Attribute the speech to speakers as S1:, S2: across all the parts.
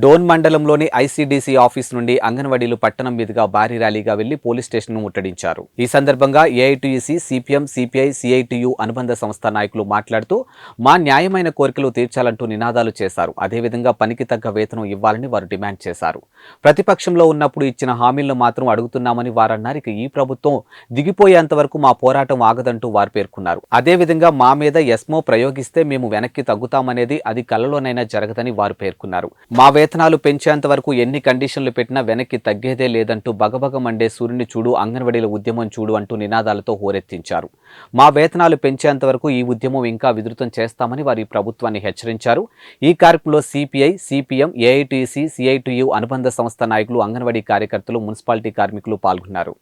S1: డోన్ మండలంలోని ICDC office నుండి అంగన్వాడీలు పట్టణం మీదుగా భారీ ర్యాలీగా వెళ్ళి పోలీస్ స్టేషన్ను ముట్టడించారు. ఈ సందర్భంగా ఏఐటీయూసీ సిపిఎం సిపిఐ సిఐటియు అనుబంధ సంస్థ నాయకులు మాట్లాడుతూ మా న్యాయమైన కోరికలు తీర్చాలంటూ నినాదాలు చేశారు. అదేవిధంగా పనికి తగ్గ వేతనం ఇవ్వాలని వారు డిమాండ్ చేశారు. ప్రతిపక్షంలో ఉన్నప్పుడు ఇచ్చిన హామీలను మాత్రం అడుగుతున్నామని వారన్నారు. ఇక ఈ ప్రభుత్వం దిగిపోయేంత వరకు మా పోరాటం ఆగదంటూ వారు పేర్కొన్నారు. అదేవిధంగా మా మీద ఎస్మో ప్రయోగిస్తే మేము వెనక్కి తగ్గుతామనేది అది కలలోనైనా జరగదని వారు పేర్కొన్నారు. మా వేతనాలు పెంచేంత వరకు ఎన్ని కండిషన్లు పెట్టినా వెనక్కి తగ్గేదే లేదంటూ బగబగ మండే సూర్యుని చూడు అంగన్వాడీల ఉద్యమం చూడు అంటూ నినాదాలతో హోరెత్తించారు. మా వేతనాలు పెంచేంత వరకు ఈ ఉద్యమం ఇంకా విధృతం చేస్తామని వారి ప్రభుత్వాన్ని హెచ్చరించారు. ఈ కార్యక్రమంలో సిపిఐ సిపిఎం ఏఐటీసీ సిఐటియు అనుబంధ సంస్థ నాయకులు అంగన్వాడీ కార్యకర్తలు మున్సిపాలిటీ కార్మికులు పాల్గొన్నారు.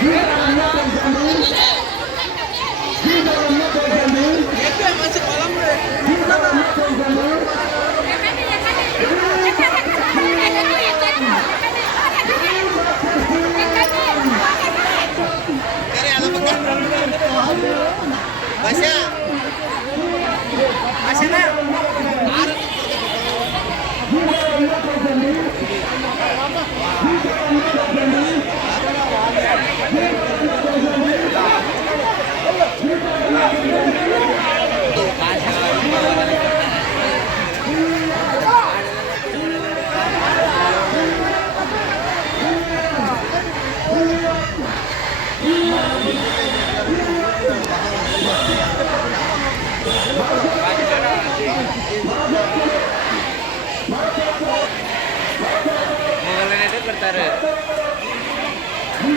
S1: Yeah.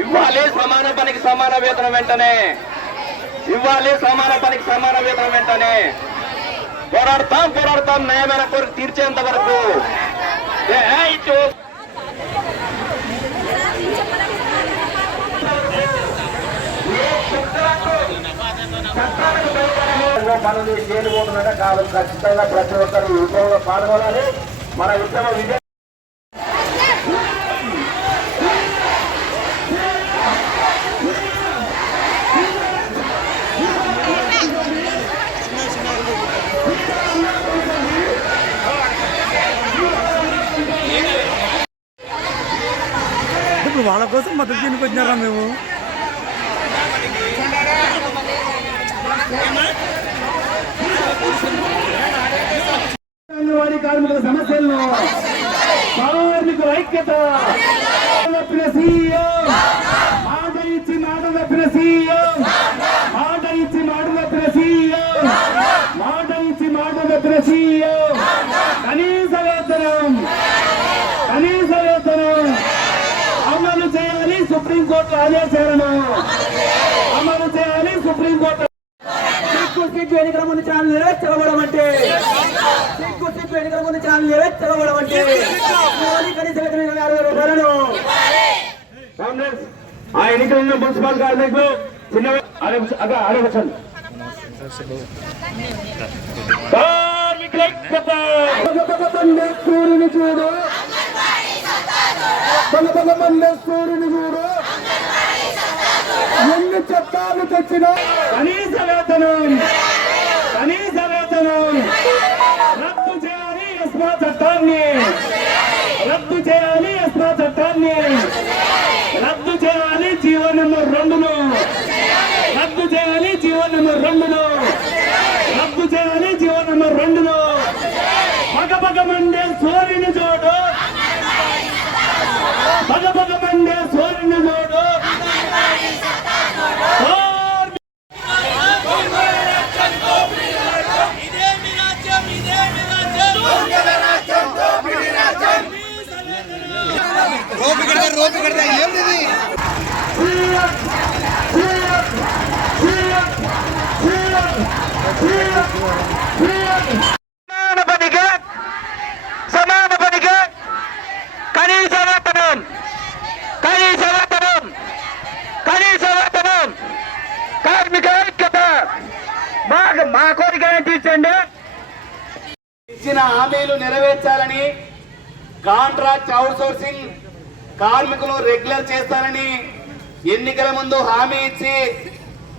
S2: ఇవ్వాలి సమాన పనికి సమాన వేతనం వెంటనే. ఇవ్వాలి సమాన పనికి సమాన వేతనం వెంటనే. పోరాడతాం పోరాడతాం న్యాయమైన కోరిక తీర్చేంత వరకు. జై చో- పనులు చేయబోతున్నట్టు కాదు ఖచ్చితంగా ప్రతి ఒక్కరు ఈ ఉద్యమంలో పాల్గొనాలి. మన ఉద్యమ విజయ
S3: ఇప్పుడు వాళ్ళ కోసం మద్దతు దీనికి వచ్చినారా మేము
S4: అంగన్వాడీ కార్మికుల సమస్యలను కార్మికుల ఐక్యత తప్పిన సీఎం. మాట ఇచ్చి మాట తప్పిన సీఎం. మాట ఇచ్చి మాట తప్పిన సీఎం. మాట ఇచ్చి మాట తప్పిన సీఎం. కనీస వేతనం. కనీస వేతనం. అమలు చేయాలి సుప్రీంకోర్టు ఆదేశాలను. అమలు చేయాలి సుప్రీంకోర్టు.
S3: సిగ్గు సిగ్గు ఎన్నికల ముందు ఛానల్ నెరవేర్చబడం అంటే సిగ్గు ఎన్నికల ముందు ఛానల్ నెరవేర్చబడం అంటే మోడీ కనీస వేతనం ఇరవై అరవై రూపాయలను
S4: కాంగ్రెస్ ఆ ఎన్నికల్లో మున్సిపల్ కార్మికులు చిన్న.
S3: మండే సూర్యుని చూడు. పల పల మండే సూర్యుని చూడు. ఎన్ని చట్టాలు తెచ్చినా
S4: కనీస వేతనం కనీస వేతనం. రద్దు చేయాలి ఎస్మా చట్టాన్ని. రద్దు చేయాలి ఎస్మా చట్టాన్ని రద్దు చేయాలి జీవో నెంబర్ రెండును రద్దు చేయాలి జీవో నెంబర్ రెండును రద్దు చేయాలి జీవో నెంబర్ రెండును పగ పగ మండే సూర్యుని చూడు పగ పగ మండే సూర్యుని చూడు కార్మిక
S5: ఇదేమి రాజ్యం ఇదేమి రాజ్యం
S2: సమాన పనికి సమాన పనికి కనీస వేతనం కనీస వేతనం కనీస వేతనం కార్మిక ఐక్యత మా మా కోరిక తీర్చండి
S4: ఇచ్చిన హామీలు నెరవేర్చాలని కాంట్రాక్ట్ అవుట్సోర్సింగ్ కార్మికులు రెగ్యులర్ చేస్తారని ఎన్నికల ముందు హామీ ఇచ్చి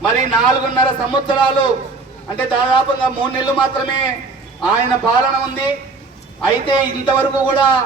S4: మరి నాలుగున్నర సంవత్సరాలు అంటే దాదాపుగా మూడు నెలలు మాత్రమే ఆయన పాలన ఉంది. అయితే ఇంతవరకు కూడా